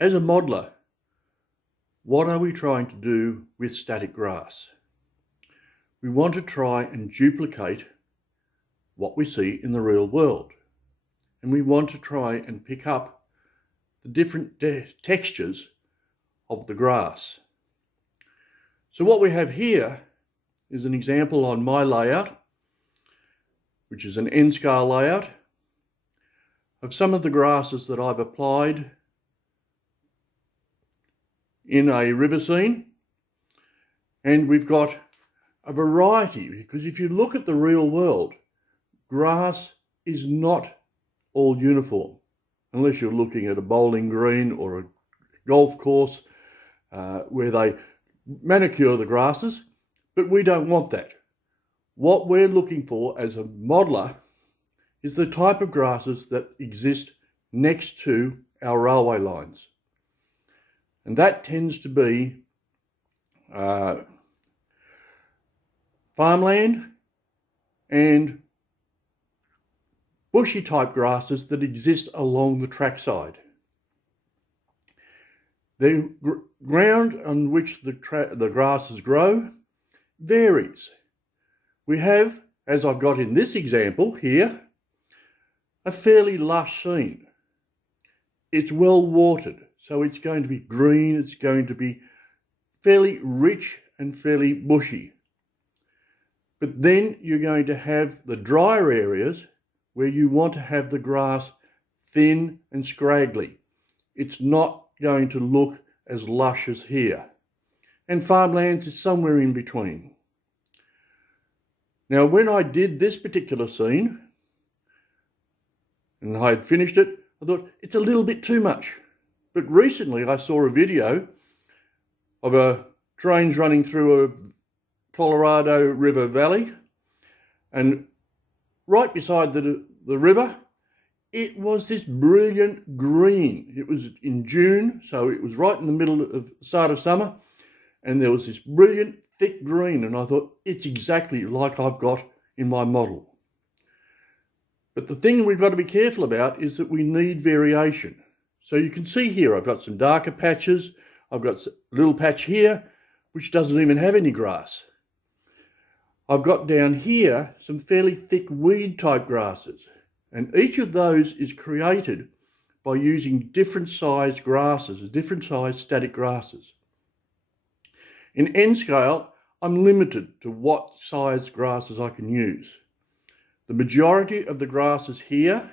As a modeler, what are we trying to do with static grass? We want to try and duplicate what we see in the real world. And we want to try and pick up the different textures of the grass. So what we have here is an example on my layout, which is an N-scale layout, of some of the grasses that I've applied in a river scene. And we've got a variety, because if you look at the real world, grass is not all uniform, unless you're looking at a bowling green or a golf course where they manicure the grasses, but we don't want that. What we're looking for as a modeler is the type of grasses that exist next to our railway lines. And that tends to be farmland and bushy type grasses that exist along the trackside. The ground on which the grasses grow varies. We have, as I've got in this example here, a fairly lush scene. It's well watered, so it's going to be green, it's going to be fairly rich and fairly bushy. But then you're going to have the drier areas where you want to have the grass thin and scraggly. It's not going to look as lush as here. And farmlands is somewhere in between. Now, when I did this particular scene, and I had finished it, I thought, it's a little bit too much. But recently I saw a video of trains running through a Colorado River valley, and right beside the river, it was this brilliant green. It was in June, so it was right in the middle of the start of summer, and there was this brilliant thick green, and I thought, it's exactly like I've got in my model. But the thing we've got to be careful about is that we need variation. So you can see here, I've got some darker patches. I've got a little patch here, which doesn't even have any grass. I've got down here some fairly thick weed type grasses. And each of those is created by using different sized grasses, different sized static grasses. In N-scale, I'm limited to what size grasses I can use. The majority of the grasses here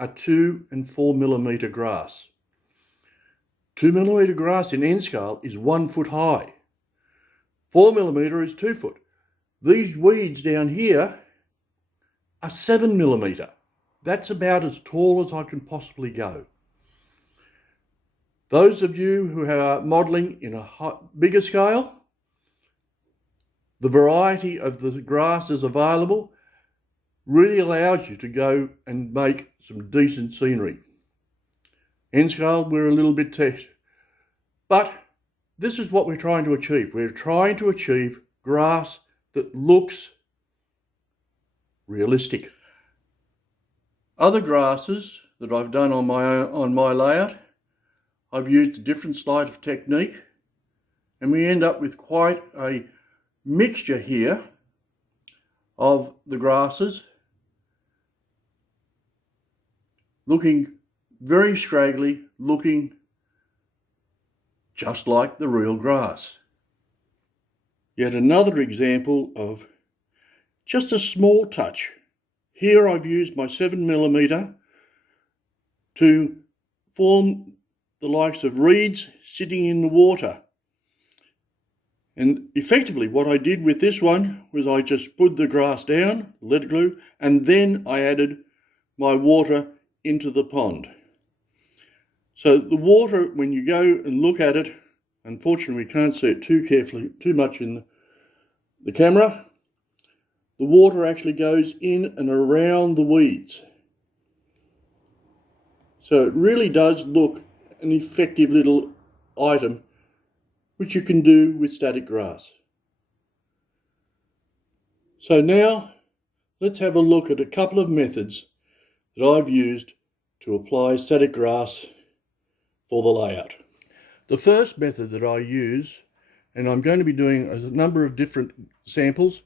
are 2 and 4 millimeter grass. 2 millimeter grass in N-scale is 1 foot high. 4 millimeter is 2 foot. These weeds down here are 7 millimeter. That's about as tall as I can possibly go. Those of you who are modelling in a bigger scale, the variety of the grasses available really allows you to go and make some decent scenery. N-scale, we're a little bit tested. But this is what we're trying to achieve. We're trying to achieve grass that looks realistic. Other grasses that I've done on my layout, I've used a different sleight of technique, and we end up with quite a mixture here of the grasses, looking very scraggly, looking just like the real grass. Yet another example of just a small touch. Here I've used my 7 millimeter to form the likes of reeds sitting in the water. And effectively what I did with this one was I just put the grass down, let it glue, and then I added my water into the pond. So the water, when you go and look at it, unfortunately we can't see it too much in the camera, the water actually goes in and around the weeds. So it really does look an effective little item which you can do with static grass. So now let's have a look at a couple of methods that I've used to apply static grass for the layout. The first method that I use, and I'm going to be doing a number of different samples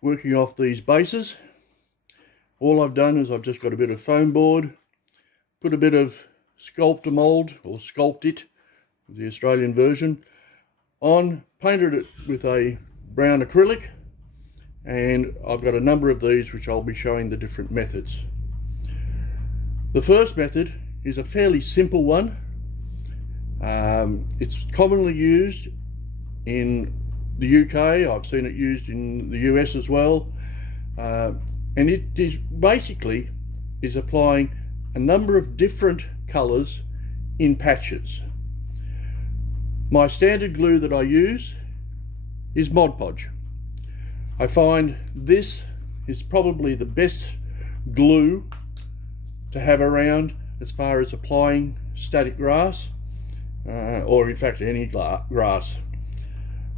working off these bases. All I've done is I've just got a bit of foam board, put a bit of sculptor mold, or sculpt it, the Australian version, on, painted it with a brown acrylic, and I've got a number of these which I'll be showing the different methods. The first method is a fairly simple one. It's commonly used in the UK. I've seen it used in the US as well, and it is basically applying a number of different colours in patches. My standard glue that I use is Mod Podge. I find this is probably the best glue to have around as far as applying static grass, or in fact any grass.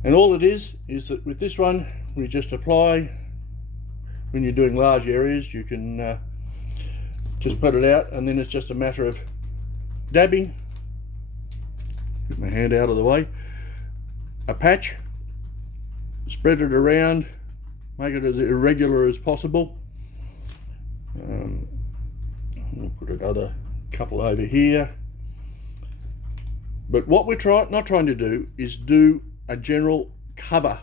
And all it is that with this one we just apply. When you're doing large areas you can just put it out, and then it's just a matter of dabbing, get my hand out of the way, a patch, spread it around, make it as irregular as possible. I'll put another couple over here. But what we're not trying to do is do a general cover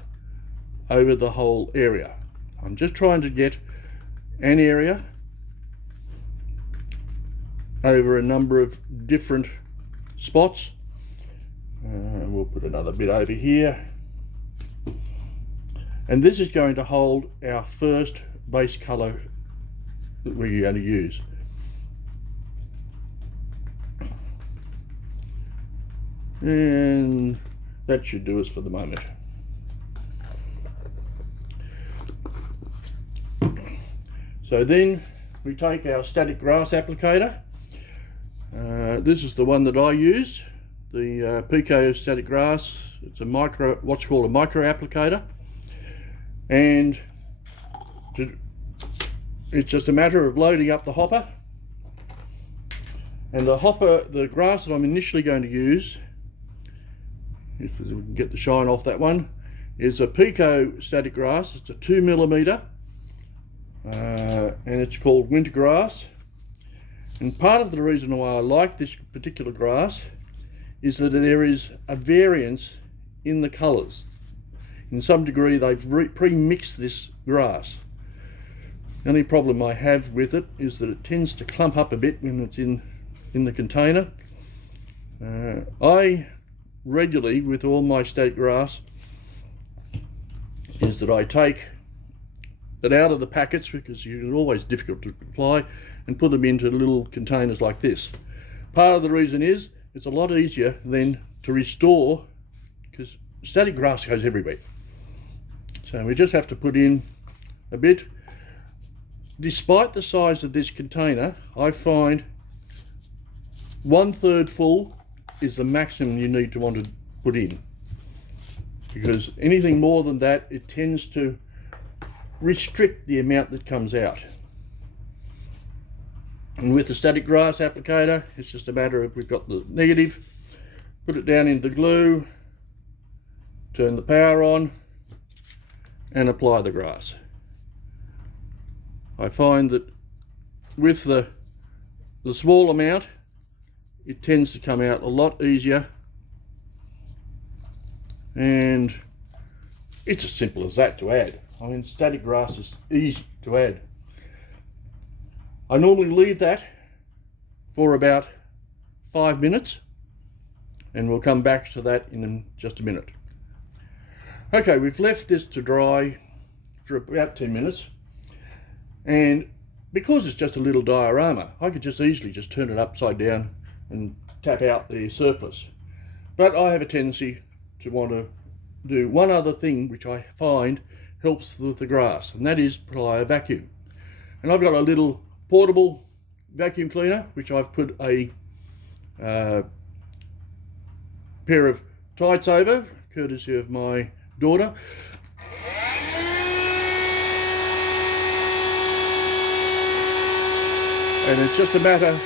over the whole area. I'm just trying to get an area over a number of different spots. We'll put another bit over here. And this is going to hold our first base colour that we're going to use. And that should do us for the moment. So then we take our static grass applicator. This is the one that I use, the Pico static grass. It's a what's called a micro applicator, and it's just a matter of loading up the hopper. And the grass that I'm initially going to use, if we can get the shine off that one, is a Pico static grass. It's a 2mm, and it's called winter grass. And part of the reason why I like this particular grass is that there is a variance in the colours. In some degree they've pre-mixed this grass. The only problem I have with it is that it tends to clump up a bit when it's in the container. I regularly, with all my static grass, is that I take it out of the packets, because it's always difficult to apply, and put them into little containers like this. Part of the reason is it's a lot easier then to restore, because static grass goes everywhere. So we just have to put in a bit. Despite the size of this container, I find 1/3 full is the maximum you need to want to put in, because anything more than that, it tends to restrict the amount that comes out. And with the static grass applicator, it's just a matter of, we've got the negative, put it down into the glue, turn the power on, and apply the grass. I find that with the small amount, it tends to come out a lot easier, and it's as simple as that to add. I mean, static grass is easy to add. I normally leave that for about 5 minutes, and we'll come back to that in just a minute. Okay, we've left this to dry for about 10 minutes, and because it's just a little diorama, I could just easily just turn it upside down and tap out the surplus. But I have a tendency to want to do one other thing which I find helps with the grass, and that is apply a vacuum. And I've got a little portable vacuum cleaner which I've put a pair of tights over, courtesy of my daughter. And it's just a matter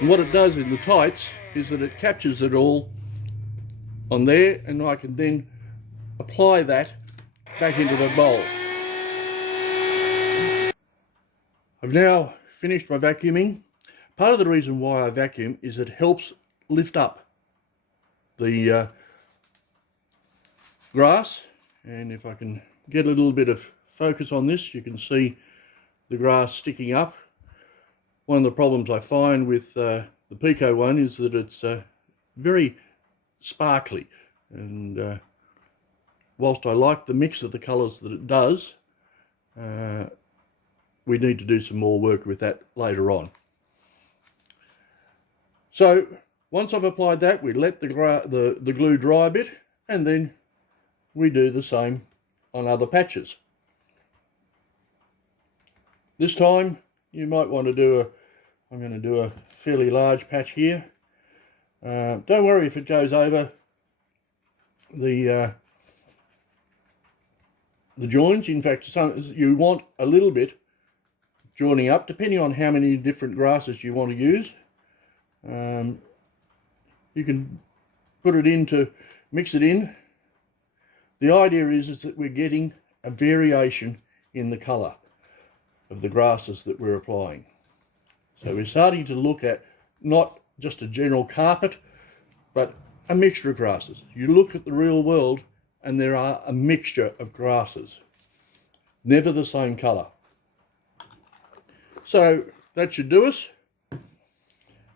And what it does in the tights is that it captures it all on there, and I can then apply that back into the bowl. I've now finished my vacuuming. Part of the reason why I vacuum is it helps lift up the grass, and if I can get a little bit of focus on this, you can see the grass sticking up. One of the problems I find with the Pico one is that it's very sparkly, and whilst I like the mix of the colours that it does, we need to do some more work with that later on. So once I've applied that, we let the glue dry a bit, and then we do the same on other patches. This time you might want to do I'm going to do a fairly large patch here. Don't worry if it goes over the joins. In fact, you want a little bit joining up, depending on how many different grasses you want to use. You can put it in to mix it in. The idea is that we're getting a variation in the colour of the grasses that we're applying. So we're starting to look at not just a general carpet, but a mixture of grasses. You look at the real world and there are a mixture of grasses, never the same colour. So that should do us.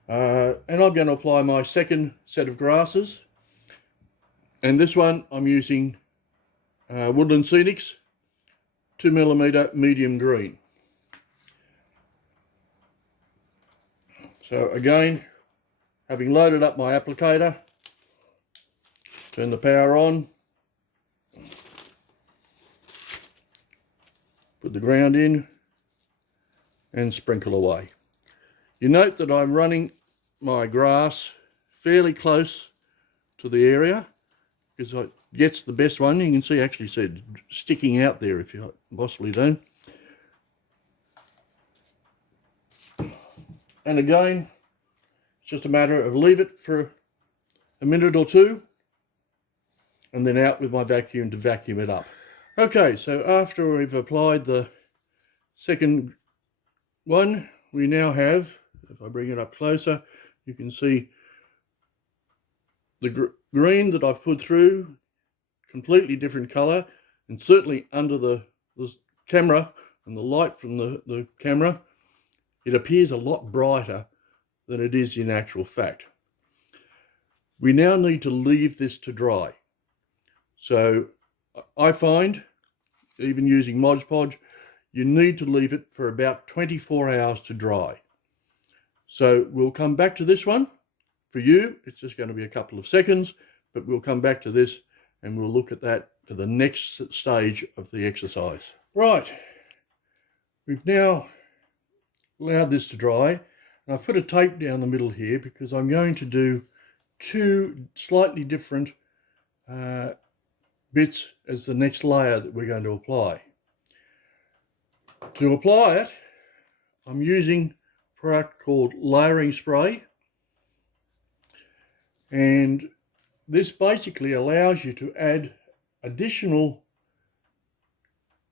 And I'm going to apply my second set of grasses. And this one I'm using Woodland Scenics 2mm medium green. So again, having loaded up my applicator, turn the power on, put the ground in and sprinkle away. You note that I'm running my grass fairly close to the area because it gets the best one. You can see actually sticking out there if you possibly don't. And again, it's just a matter of leave it for a minute or two and then out with my vacuum to vacuum it up. Okay, so after we've applied the second one, we now have, if I bring it up closer, you can see the green that I've put through, completely different colour, and certainly under the camera and the light from the camera, it appears a lot brighter than it is in actual fact. We now need to leave this to dry. So I find, even using Mod Podge, you need to leave it for about 24 hours to dry. So we'll come back to this one. For you, it's just going to be a couple of seconds, but we'll come back to this and we'll look at that for the next stage of the exercise. Right, we've now allowed this to dry, and I've put a tape down the middle here because I'm going to do two slightly different bits as the next layer that we're going to apply. To apply it, I'm using a product called layering spray, and this basically allows you to add additional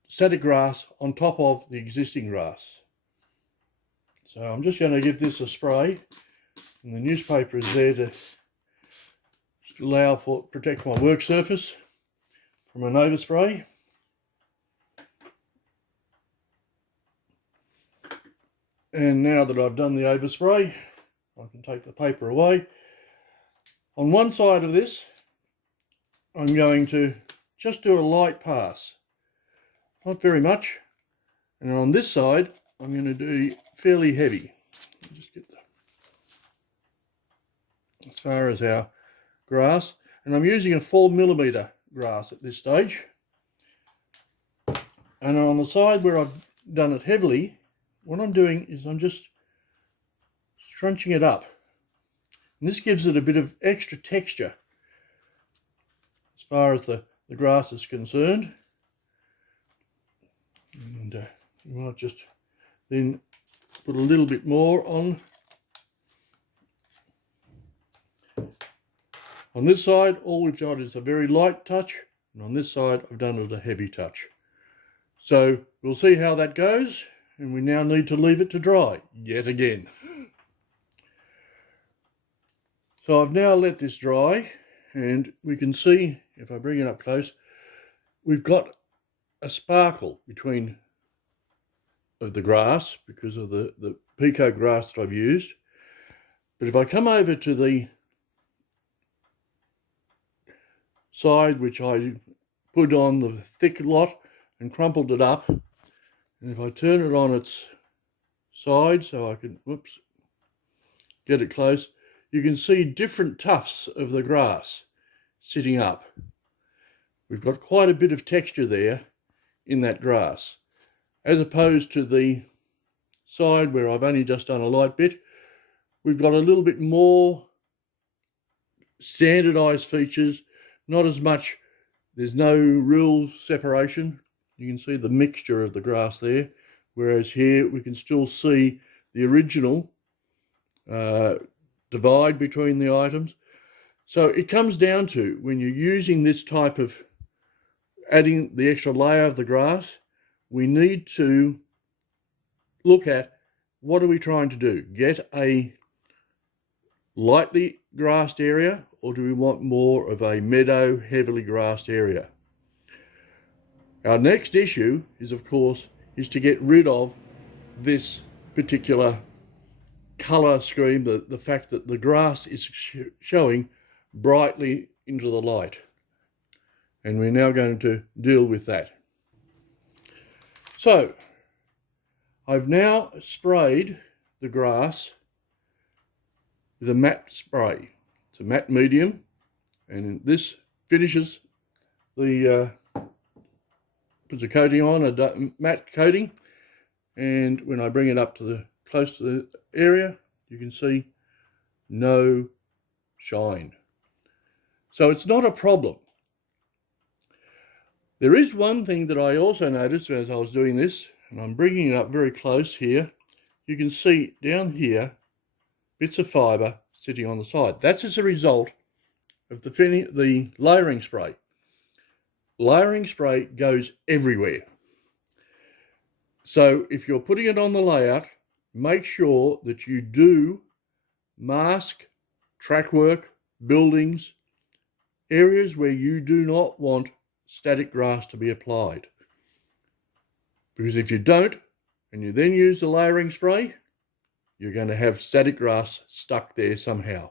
set of grass on top of the existing grass. So I'm just going to give this a spray, and the newspaper is there to protect my work surface from an overspray. And now that I've done the overspray, I can take the paper away. On one side of this, I'm going to just do a light pass, not very much. And on this side, I'm going to do fairly heavy. Just get as far as our grass, and I'm using a 4mm grass at this stage. And on the side where I've done it heavily, what I'm doing is I'm just scrunching it up, and this gives it a bit of extra texture as far as the grass is concerned. And you might just then put a little bit more on On this side, all we've got is a very light touch, and on this side, I've done it a heavy touch. So we'll see how that goes, and we now need to leave it to dry yet again. So I've now let this dry, and we can see, if I bring it up close, we've got a sparkle between of the grass because of the pico grass that I've used. But if I come over to the side which I put on the thick lot and crumpled it up, and if I turn it on its side so I can, whoops, get it close, you can see different tufts of the grass sitting up. We've got quite a bit of texture there in that grass, as opposed to the side where I've only just done a light bit. We've got a little bit more standardized features, not as much, there's no real separation. You can see the mixture of the grass there, whereas here we can still see the original divide between the items. So it comes down to, when you're using this type of adding the extra layer of the grass, we need to look at what are we trying to do? Get a lightly grassed area, or do we want more of a meadow, heavily grassed area? Our next issue is, of course, is to get rid of this particular colour scheme, the fact that the grass is showing brightly into the light. And we're now going to deal with that. So, I've now sprayed the grass with a matte spray. It's a matte medium, and this finishes the, puts a coating on, a matte coating, and when I bring it up to the close to the area, you can see no shine. So it's not a problem. There is one thing that I also noticed as I was doing this, and I'm bringing it up very close here. You can see down here bits of fibre sitting on the side. That's as a result of the layering spray. Layering spray goes everywhere. So if you're putting it on the layout, make sure that you do mask track work, buildings, areas where you do not want static grass to be applied. Because if you don't, and you then use the layering spray, you're going to have static grass stuck there somehow.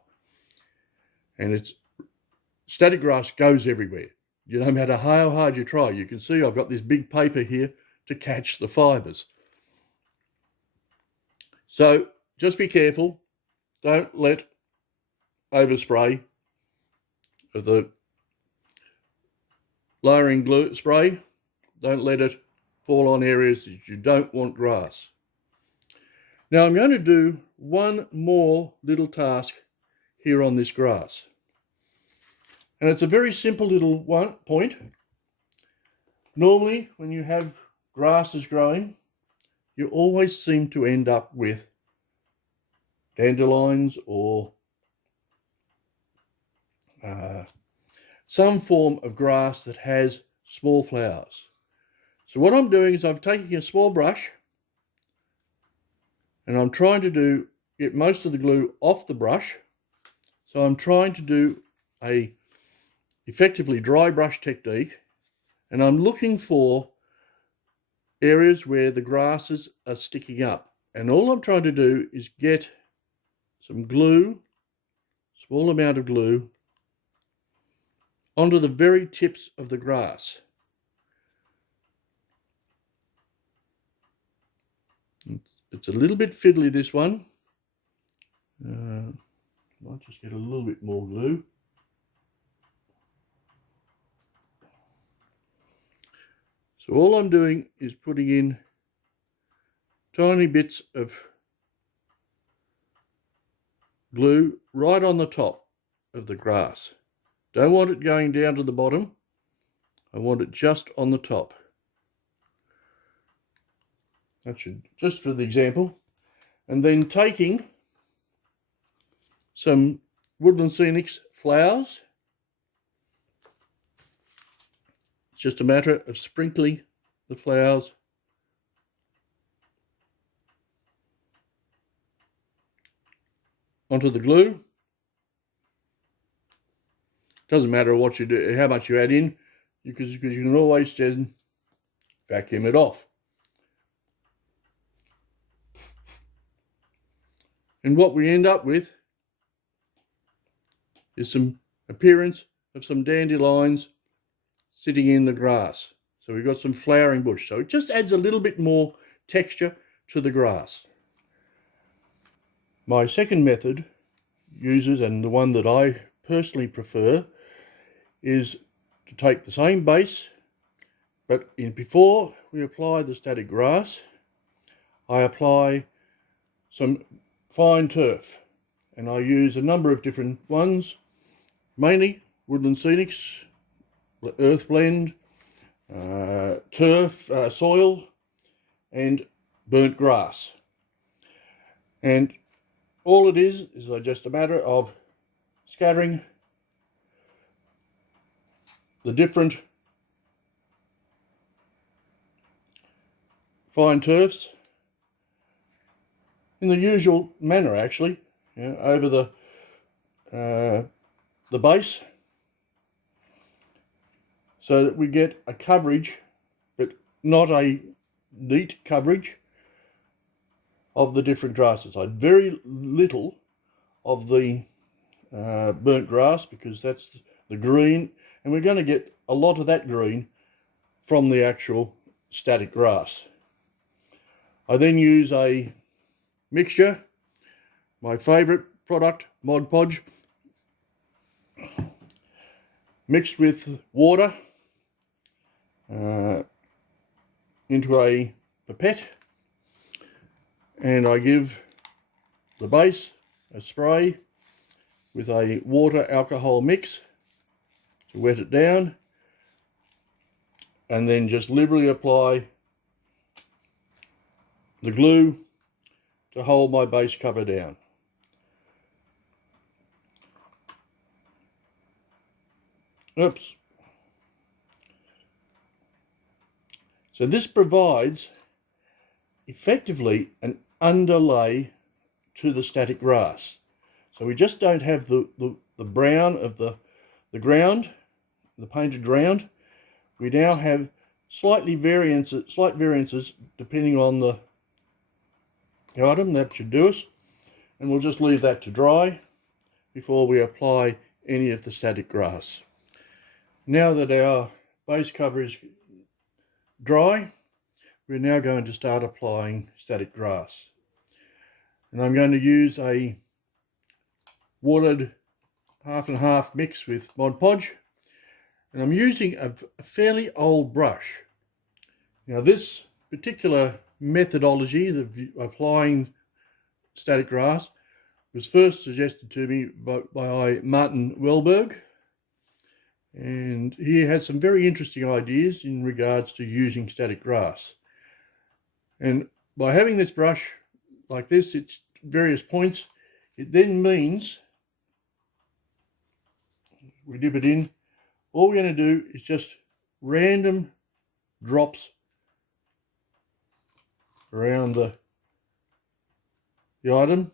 And static grass goes everywhere. No matter how hard you try. You can see I've got this big paper here to catch the fibres. So just be careful. Don't let overspray of the layering glue spray. Don't let it fall on areas that you don't want grass. Now I'm going to do one more little task here on this grass. And it's a very simple little point. Normally, when you have grasses growing, you always seem to end up with dandelions or some form of grass that has small flowers. So what I'm doing is I'm taking a small brush and I'm trying to get most of the glue off the brush. So I'm trying to do a effectively dry brush technique, and I'm looking for areas where the grasses are sticking up. And all I'm trying to do is get some glue, small amount of glue, onto the very tips of the grass. It's a little bit fiddly, this one. Might just get a little bit more glue. So all I'm doing is putting in tiny bits of glue right on the top of the grass. Don't want it going down to the bottom. I want it just on the top. That should, just for the example. And then taking some Woodland Scenics flowers just a matter of sprinkling the flowers onto the glue. Doesn't matter what you do, how much you add in, because you can always just vacuum it off. And what we end up with is some appearance of some dandelions sitting in the grass. So we've got some flowering bush. So it just adds a little bit more texture to the grass. My second method uses, and the one that I personally prefer, is to take the same base, but before we apply the static grass, I apply some fine turf, and I use a number of different ones, mainly Woodland Scenics, Earth Blend, turf, soil, and burnt grass. And all it is just a matter of scattering the different fine turfs in the usual manner, actually, over the base, so that we get a coverage, but not a neat coverage, of the different grasses. I had very little of the burnt grass, because that's the green, and we're going to get a lot of that green from the actual static grass. I then use a mixture, my favourite product, Mod Podge, mixed with water into a pipette, and I give the base a spray with a water alcohol mix to wet it down, and then just liberally apply the glue to hold my base cover down. Oops. So this provides effectively an underlay to the static grass. So we just don't have the brown of the ground, the painted ground. We now have slight variances depending on the item. That should do us. And we'll just leave that to dry before we apply any of the static grass. Now that our base cover is dry, we're now going to start applying static grass. And I'm going to use a watered half and half mix with Mod Podge, and I'm using a fairly old brush. Now this particular methodology of applying static grass was first suggested to me by Martin Wellberg, and he has some very interesting ideas in regards to using static grass. And by having this brush like this, it's various points, it then means we dip it in. All we're going to do is just random drops around the item.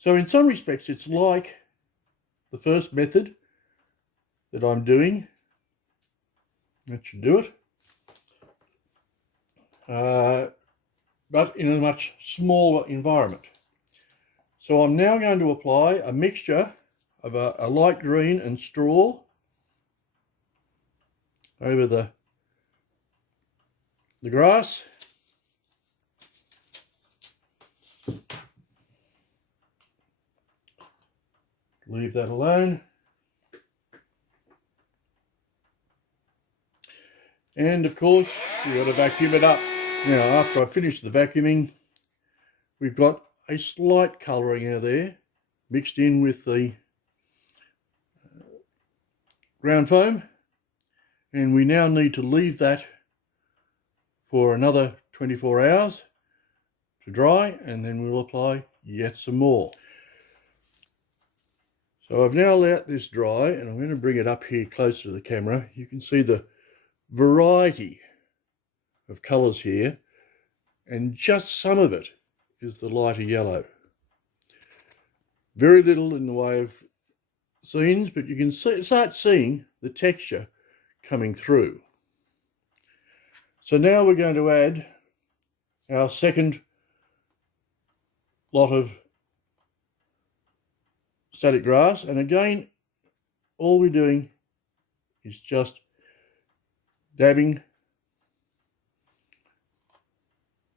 So in some respects, it's like the first method that I'm doing. That should do it. But in a much smaller environment. So I'm now going to apply a mixture of a light green and straw over the grass. Leave that alone. And of course, we've got to vacuum it up. Now, after I finish the vacuuming, we've got a slight colouring out there mixed in with the ground foam, and we now need to leave that for another 24 hours to dry, and then we'll apply yet some more. So I've now let this dry, and I'm going to bring it up here closer to the camera. You can see the variety of colours here, and just some of it is the lighter yellow. Very little in the way of scenes, but you can start seeing the texture coming through. So now we're going to add our second lot of static grass, and again all we're doing is just dabbing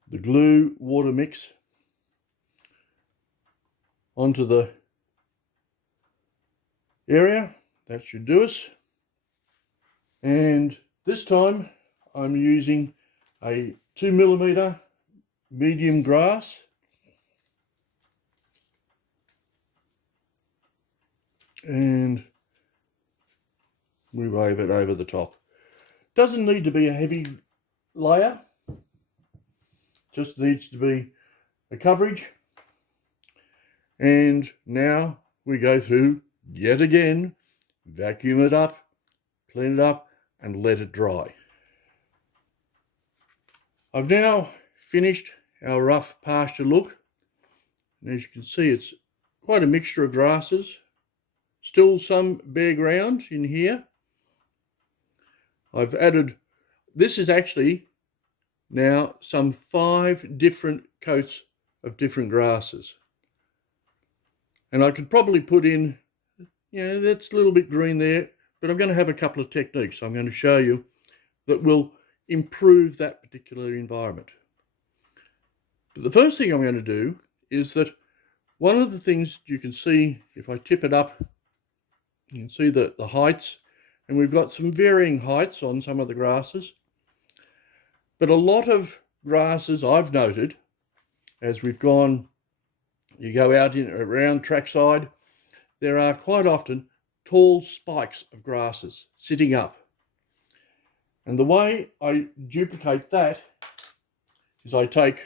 the glue water mix onto the area. That should do us. And this time I'm using a 2mm medium grass, and we wave it over the top. Doesn't need to be a heavy layer, just needs to be a coverage. And now we go through yet again, vacuum it up, clean it up, and let it dry. I've now finished our rough pasture look, and as you can see, it's quite a mixture of grasses. Still some bare ground in here. I've added, this is actually now some 5 different coats of different grasses. And I could probably put in, that's a little bit green there, but I'm going to have a couple of techniques I'm going to show you that will improve that particular environment. But the first thing I'm going to do is that one of the things you can see, if I tip it up, you can see the heights, and we've got some varying heights on some of the grasses. But a lot of grasses I've noted, as we've gone, you go out around trackside, there are quite often tall spikes of grasses sitting up. And the way I duplicate that is I take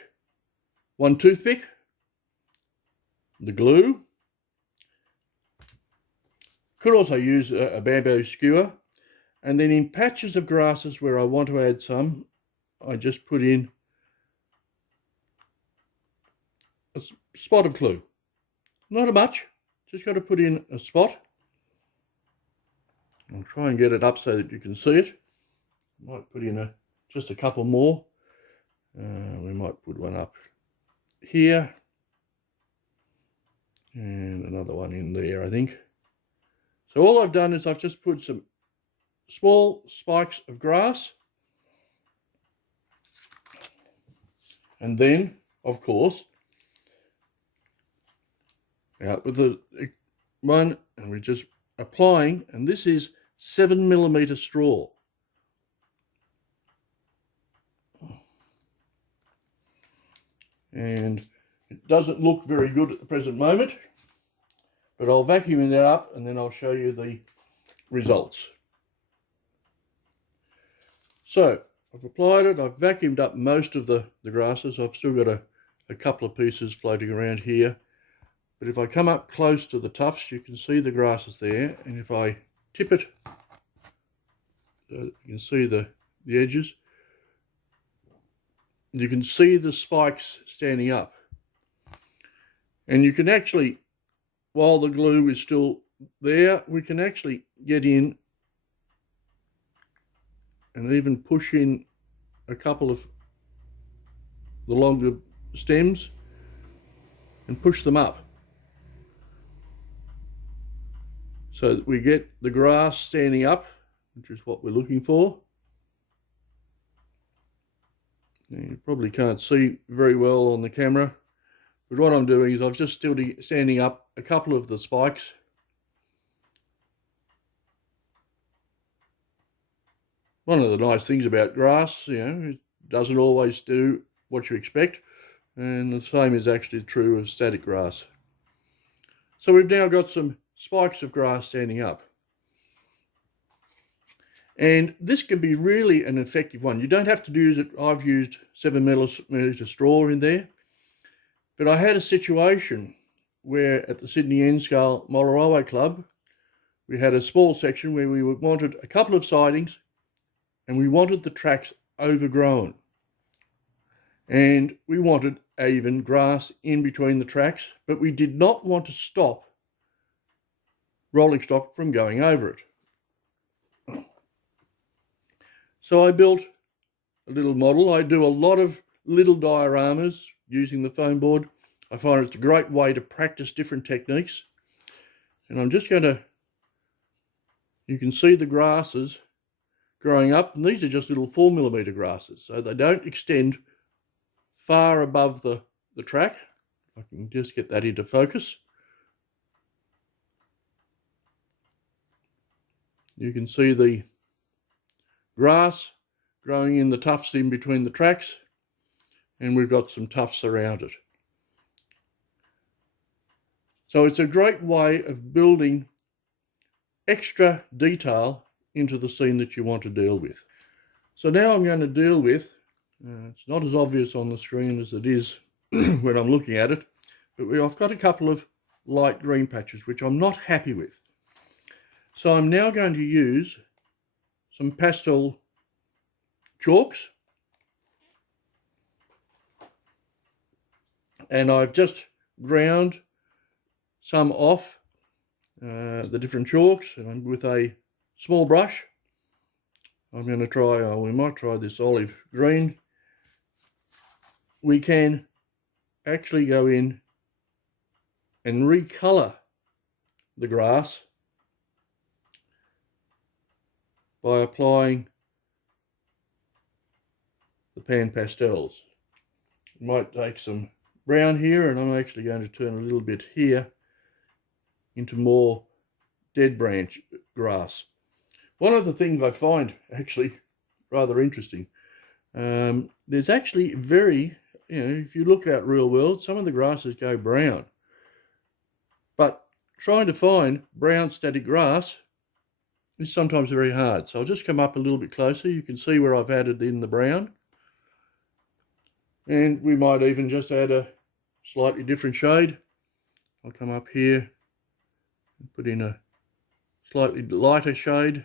one toothpick, the glue, could also use a bamboo skewer, and then in patches of grasses where I want to add some, I just put in a spot of glue. Not a much, just got to put in a spot. I'll try and get it up so that you can see it. Might put in just a couple more. We might put one up here and another one in there, I think. So all I've done is I've just put some small spikes of grass, and then, of course, out with the one, and we're just applying, and this is 7mm straw. And it doesn't look very good at the present moment, but I'll vacuum that up and then I'll show you the results. So I've applied it, I've vacuumed up most of the grasses. I've still got a couple of pieces floating around here. But if I come up close to the tufts, you can see the grasses there. And if I tip it, you can see the edges. You can see the spikes standing up. And you can actually, while the glue is still there, we can actually get in and even push in a couple of the longer stems and push them up, so that we get the grass standing up, which is what we're looking for. Now, you probably can't see very well on the camera, but what I'm doing is I've just still standing up a couple of the spikes. One of the nice things about grass, it doesn't always do what you expect, and the same is actually true of static grass. So we've now got some spikes of grass standing up. And this can be really an effective one. You don't have to use it. I've used 7mm straw in there. But I had a situation where at the Sydney N-Scale Moller Railway Club, we had a small section where we wanted a couple of sidings and we wanted the tracks overgrown. And we wanted even grass in between the tracks, but we did not want to stop rolling stock from going over it. So I built a little model. I do a lot of little dioramas using the foam board. I find it's a great way to practice different techniques. And I'm just going to, you can see the grasses growing up, and these are just little 4mm grasses, so they don't extend far above the track. If I can just get that into focus. You can see the grass growing in the tufts in between the tracks, and we've got some tufts around it. So it's a great way of building extra detail into the scene that you want to deal with. So now I'm going to deal with, it's not as obvious on the screen as it is when I'm looking at it, but I've got a couple of light green patches which I'm not happy with. So I'm now going to use some pastel chalks, and I've just ground some off the different chalks, and with a small brush I'm going to try, we might try this olive green. We can actually go in and recolour the grass by applying the pan pastels. I might take some brown here, and I'm actually going to turn a little bit here into more dead branch grass. One of the things I find actually rather interesting, there's actually if you look out real world, some of the grasses go brown. But trying to find brown static grass is sometimes very hard. So I'll just come up a little bit closer. You can see where I've added in the brown. And we might even just add a slightly different shade. I'll come up here and put in a slightly lighter shade.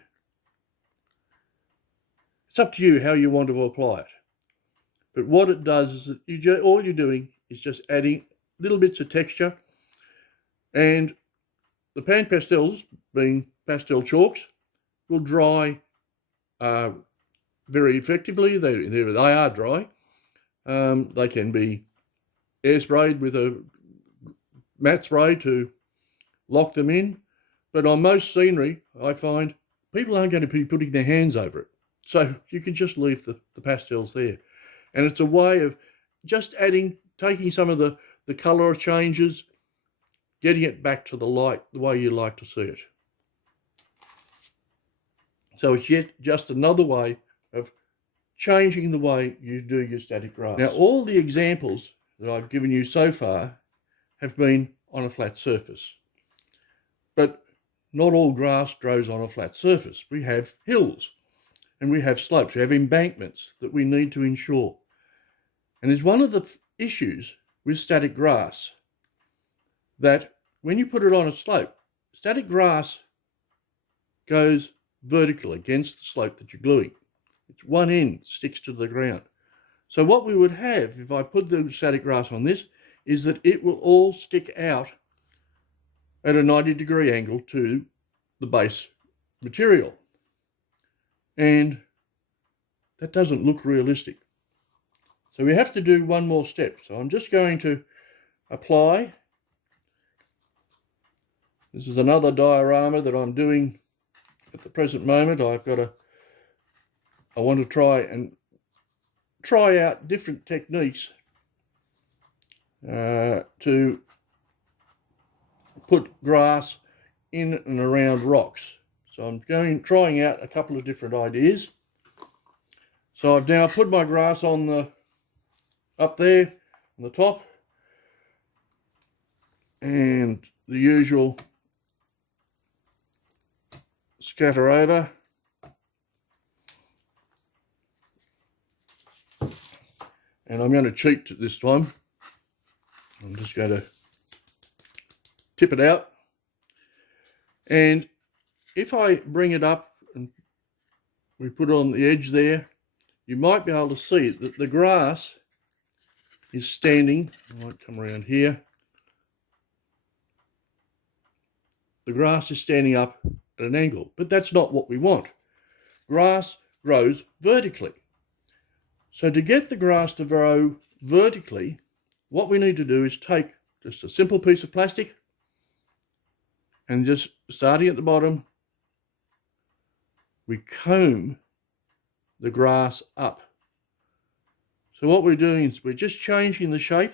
It's up to you how you want to apply it. But what it does is that all you're doing is just adding little bits of texture, and the pan pastels, being pastel chalks, will dry very effectively. They are dry. They can be air sprayed with a matte spray to lock them in. But on most scenery, I find people aren't going to be putting their hands over it. So you can just leave the pastels there. And it's a way of just taking some of the colour changes, getting it back to the light, the way you like to see it. So it's just another way of changing the way you do your static grass. Now, all the examples that I've given you so far have been on a flat surface. But not all grass grows on a flat surface. We have hills, and we have slopes, we have embankments that we need to ensure. And it's one of the issues with static grass that when you put it on a slope, static grass goes vertical against the slope that you're gluing. It's one end sticks to the ground. So what we would have if I put the static grass on this is that it will all stick out at a 90-degree angle to the base material. And that doesn't look realistic. So we have to do one more step. So I'm just going to apply. This is another diorama that I'm doing at the present moment. I want to try out different techniques to put grass in and around rocks. So I'm trying out a couple of different ideas. So I've now put my grass up there on the top, and the usual scatter over. And I'm going to cheat this time. I'm just going to tip it out. And if I bring it up and we put it on the edge there, you might be able to see that the grass is standing. I might come around here. The grass is standing up at an angle, but that's not what we want. Grass grows vertically. So to get the grass to grow vertically, what we need to do is take just a simple piece of plastic and just starting at the bottom, we comb the grass up. So what we're doing is we're just changing the shape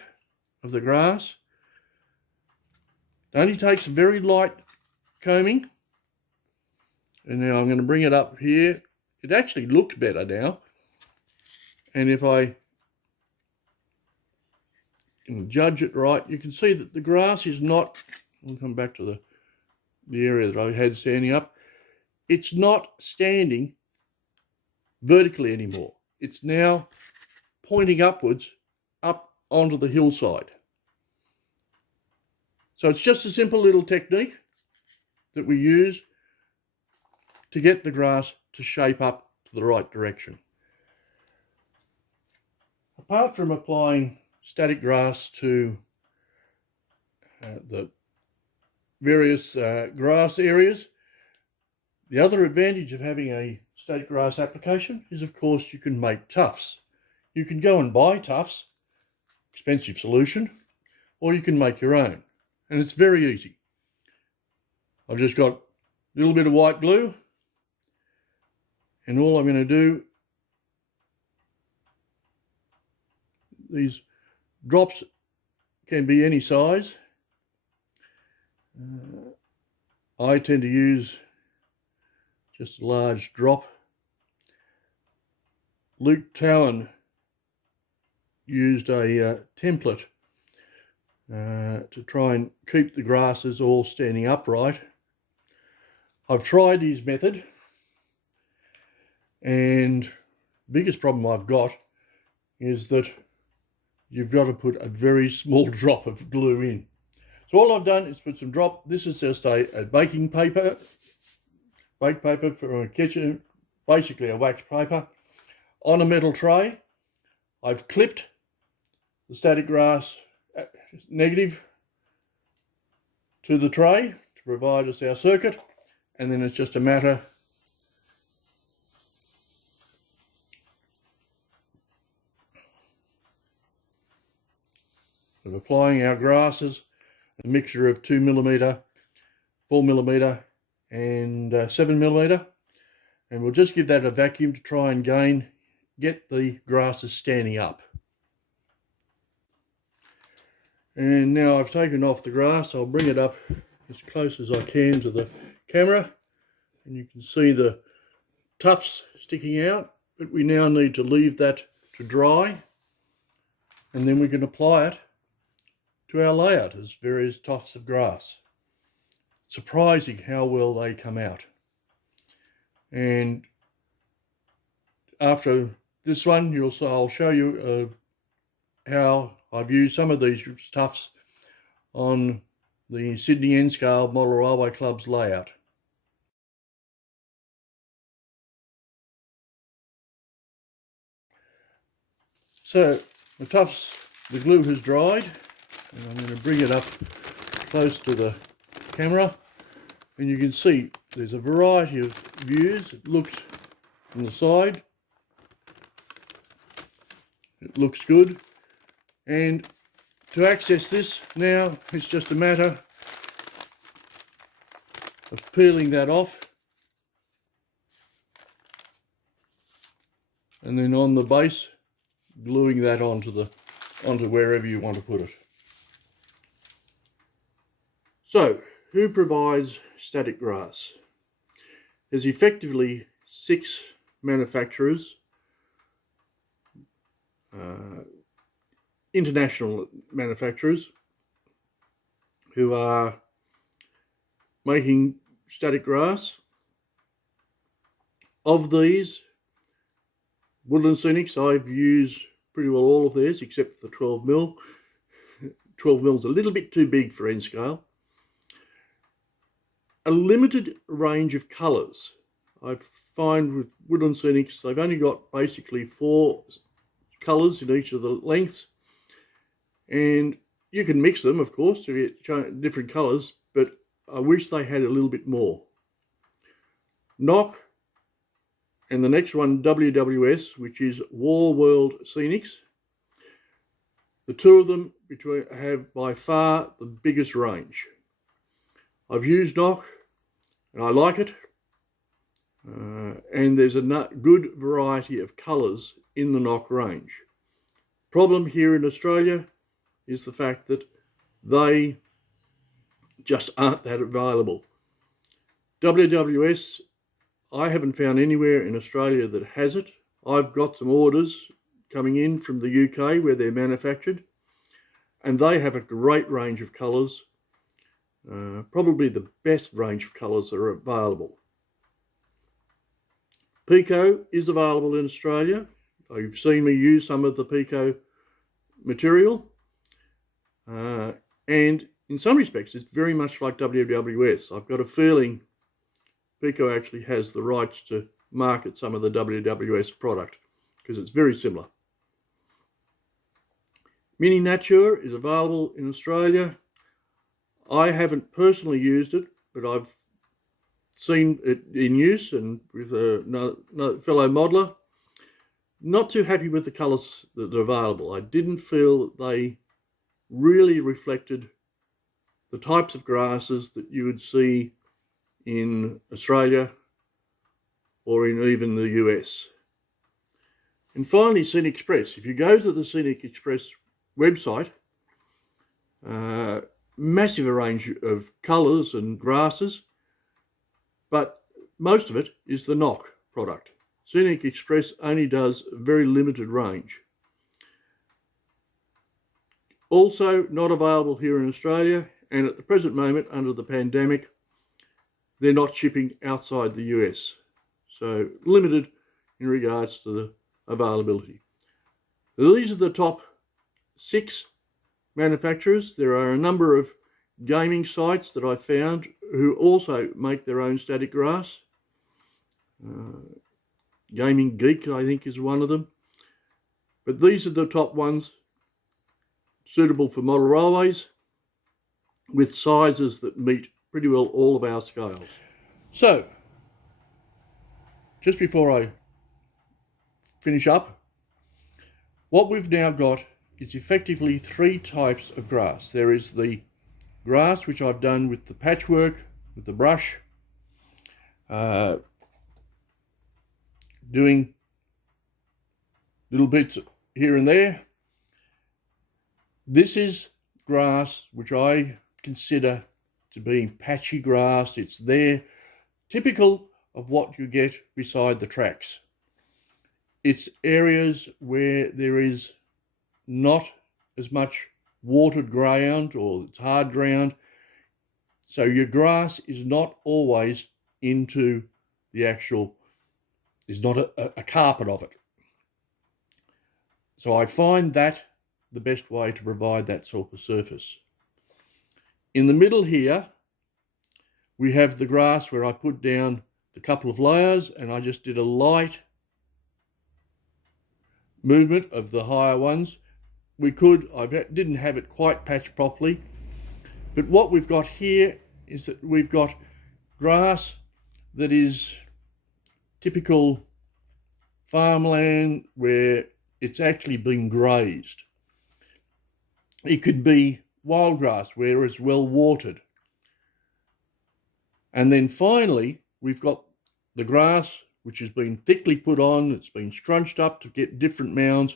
of the grass. It only takes very light combing. And now I'm going to bring it up here. It actually looks better now. And if I can judge it right, you can see that the grass is not, I'll come back to the area that I had standing up. It's not standing vertically anymore. It's now pointing upwards, up onto the hillside. So it's just a simple little technique that we use to get the grass to shape up to the right direction. Apart from applying static grass to the various grass areas, the other advantage of having a static grass application is, of course, you can make tufts. You can go and buy tufts, expensive solution, or you can make your own. And it's very easy. I've just got a little bit of white glue, and all I'm going to do, these drops can be any size. I tend to use just a large drop. Luke Towan used a template to try and keep the grasses all standing upright. I've tried his method, and the biggest problem I've got is that you've got to put a very small drop of glue in. So all I've done is put some drop. This is just a baking paper, baked paper from a kitchen, basically a wax paper, on a metal tray. I've clipped the static grass negative to the tray to provide us our circuit, and then it's just a matter of applying our grasses, a mixture of 2mm, 4mm and 7mm, and we'll just give that a vacuum to try and get the grasses standing up. And now I've taken off the grass. I'll bring it up as close as I can to the camera, and you can see the tufts sticking out, but we now need to leave that to dry, and then we can apply it to our layout as various tufts of grass. Surprising how well they come out. And after this one, I'll show you how I've used some of these tufts on the Sydney N-Scale Model Railway Club's layout. So the tufts, the glue has dried, and I'm going to bring it up close to the camera, and you can see there's a variety of views. It looks from the side, it looks good, and to access this now, it's just a matter of peeling that off, and then on the base, gluing that onto wherever you want to put it. So, who provides static grass? There's effectively 6 manufacturers, international manufacturers, who are making static grass. Of these, Woodland Scenics, I've used pretty well all of theirs except for the 12mm. 12mm is a little bit too big for N-Scale. a limited range of colours. I find with woodland scenics, they've only got basically 4 colours in each of the lengths, and you can mix them, of course, to get different colours, but I wish they had a little bit more. Knock, and the next one, WWS, which is War World Scenics. The two of them have by far the biggest range. I've used Knock, and I like it. And there's a good variety of colours in the Knock range. Problem here in Australia is the fact that they just aren't that available. WWS, I haven't found anywhere in Australia that has it. I've got some orders coming in from the UK where they're manufactured, and they have a great range of colours, probably the best range of colours that are available. Pico is available in Australia. You've seen me use some of the Pico material, and in some respects it's very much like WWS. I've got a feeling Pico actually has the rights to market some of the WWS product because it's very similar. Mini Nature is available in Australia. I haven't personally used it, but I've seen it in use and with another fellow modeler. Not too happy with the colours that are available. I didn't feel that they really reflected the types of grasses that you would see in Australia or in even the US. And finally, Scenic Express. If you go to the Scenic Express website, massive range of colours and grasses, but most of it is the Knock product. Scenic Express only does a very limited range. Also not available here in Australia, and at the present moment, under the pandemic, they're not shipping outside the US. So limited in regards to the availability. These are the top 6 manufacturers. There are a number of gaming sites that I found who also make their own static grass. Gaming Geek, I think, is one of them. But these are the top ones suitable for model railways with sizes that meet pretty well all of our scales. So, just before I finish up, what we've now got is effectively 3 types of grass. There is the grass which I've done with the patchwork, with the brush, doing little bits here and there. This is grass which I consider to be patchy grass. It's there, typical of what you get beside the tracks. It's areas where there is not as much watered ground or it's hard ground. So your grass is not always into the actual, there's not a carpet of it. So I find that the best way to provide that sort of surface. In the middle here, we have the grass where I put down a couple of layers and I just did a light movement of the higher ones. I didn't have it quite patched properly, but what we've got here is that we've got grass that is typical farmland where it's actually been grazed. It could be wild grass where it's well watered. And then finally, we've got the grass which has been thickly put on, it's been scrunched up to get different mounds,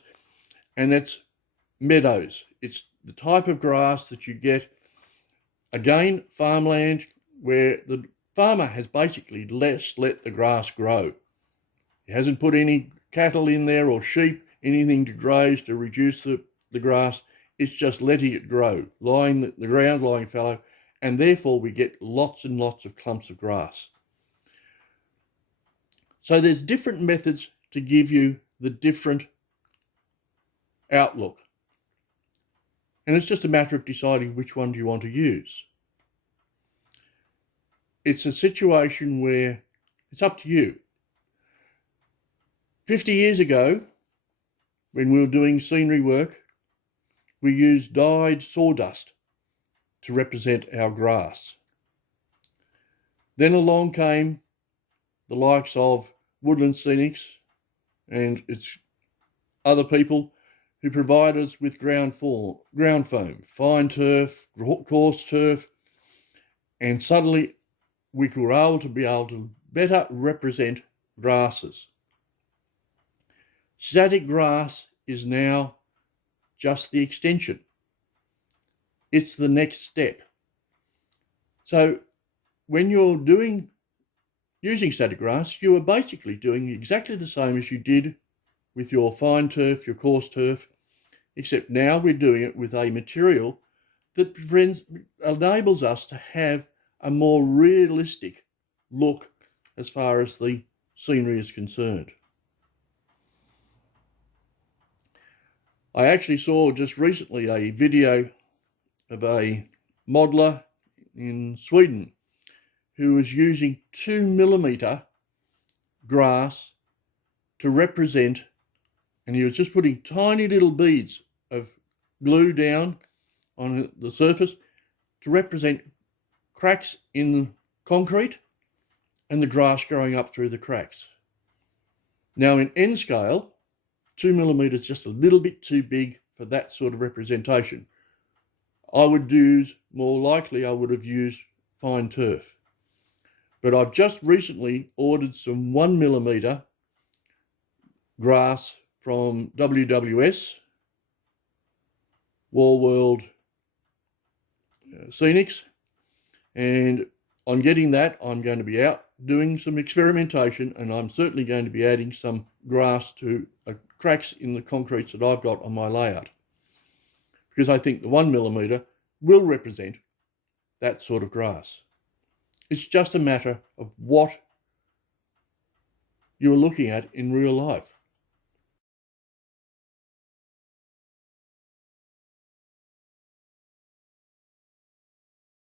and that's meadows. It's the type of grass that you get, again, farmland, where the farmer has basically let the grass grow. He hasn't put any cattle in there or sheep, anything to graze to reduce the grass. It's just letting it grow, the ground lying fallow, and therefore we get lots and lots of clumps of grass. So there's different methods to give you the different outlook. And it's just a matter of deciding which one do you want to use. it's a situation where it's up to you. 50 years ago, when we were doing scenery work, we used dyed sawdust to represent our grass. Then along came the likes of Woodland Scenics and its other people who provide us with ground foam, fine turf, coarse turf, and suddenly we were able to better represent grasses. Static grass is now just the extension. It's the next step. So when you're using static grass, you are basically doing exactly the same as you did with your fine turf, your coarse turf, except now we're doing it with a material that enables us to have a more realistic look as far as the scenery is concerned. I actually saw just recently a video of a modeler in Sweden who was using 2mm grass to represent, and he was just putting tiny little beads of glue down on the surface to represent cracks in the concrete and the grass growing up through the cracks. Now in N scale, 2mm is just a little bit too big for that sort of representation. I would have used fine turf. But I've just recently ordered some 1mm grass from WWS, Wall World Scenics, and on getting that, I'm going to be out doing some experimentation, and I'm certainly going to be adding some grass to cracks in the concretes that I've got on my layout, because I think the 1mm will represent that sort of grass. It's just a matter of what you're looking at in real life.